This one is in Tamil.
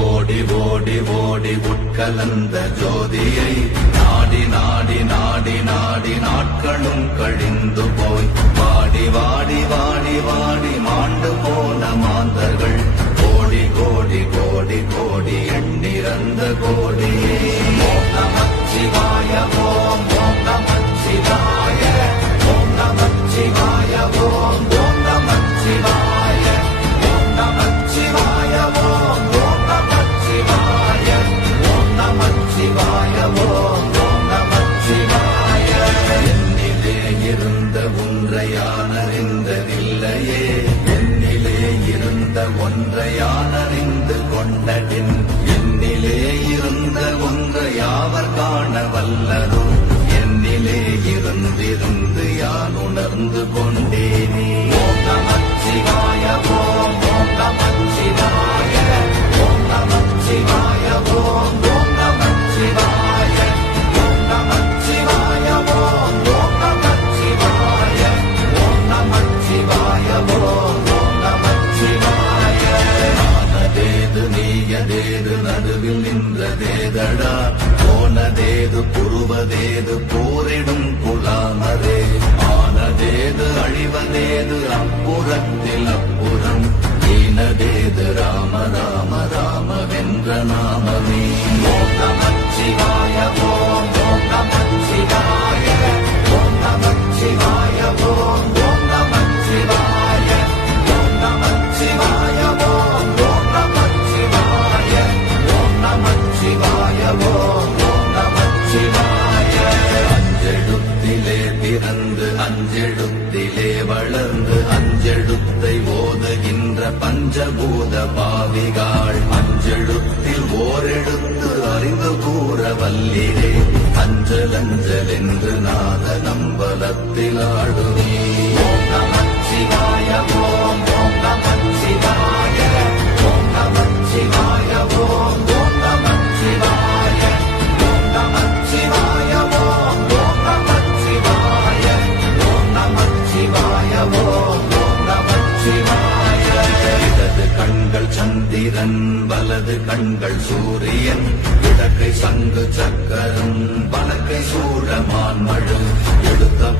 ஓடி ஓடி ஓடி உட்கலந்த ஜோதியை நாடி நாடி நாடி நாடி நாட்களும் கழிந்து போய் வாடி வாடி வாடி வாடி மாண்டு போன மாந்தர்கள் கோடி கோடி கோடி கோடி எண்ணிறந்த கோடியே ஓம் நமச்சிவாய ஓம் ஓம் நமச்சிவாய ஓம் நமச்சிவாய ஓம் ஓம் நமச்சிவாய ஓம் நமச்சிவாய ஓம் ஓம் நமச்சிவாய ஓம் நமச்சிவாய ஓம் ஓம் நமச்சிவாய என்னிலே இருந்த ஒன்றையானறிந்ததில்லையே என்னிலே இருந்த ஒன்றையானறிந்து கொண்டடின் என்னிலே இருந்த ஒன்றை யாவர் காண வல்லரோ என்னிலே இருந்திருந்து யான் உணர்ந்து கொண்டேனே ஓம் நமச்சிவாய ஓம் ஓம் நமச்சிவாய ஓம் நமச்சிவாய ஓம் ஓம் நமச்சிவாய ஓம் நமச்சிவாய ஓம் ஓம் நமச்சிவாய ஓம் நமச்சிவாய ஓம் ஓம் நமச்சிவாய ஆனதேது நீயதேது நடுவில் நின்றதேதடா போனதேது புருவதேது போரிடும் குலாமரே ஆனதேது அழிவதேது அப்புறத்தில் அப்புறம் ஈனதேது ராம ராம ராம வென்ற நாமமே ஓம் நமச்சிவாய ஓம் ஓம் நமச்சிவாய ஓம் நமச்சிவாய ஓம் ஓம் நமச்சிவாய ஓம் நமச்சிவாய ஓம் ஓம் நமச்சிவாய ஓம் நமச்சிவாய ஓம் ஓம் நமச்சிவாய அஞ்செழுத்திலே பிறந்து அஞ்செழுத்திலே வளர்ந்து அஞ்செழுத்தை ஓதுகின்ற பஞ்சபூத பாவிகாள் அஞ்செழுத்தில் ஓரெழுத்து அறிந்து கூற வல்லிரே அஞ்சல் அஞ்சல் என்று நாத நம்பலத்தில் ஆடுவே ஓம் நமச்சிவாய ஓம் ஓம் நமச்சிவாய ஓம் நமச்சிவாய ஓம் ஓம் நமச்சிவாய ஓம் நமச்சிவாய ஓம் ஓம் நமச்சிவாய ஓம் நமச்சிவாய ஓம் ஓம் நமச்சிவாய இடது கண்கள் சந்திரன் வலது கண்கள் சூரியன் இடக்கை சங்கு சக்கரம் வலக்கை சூழமான் மழு எடுத்த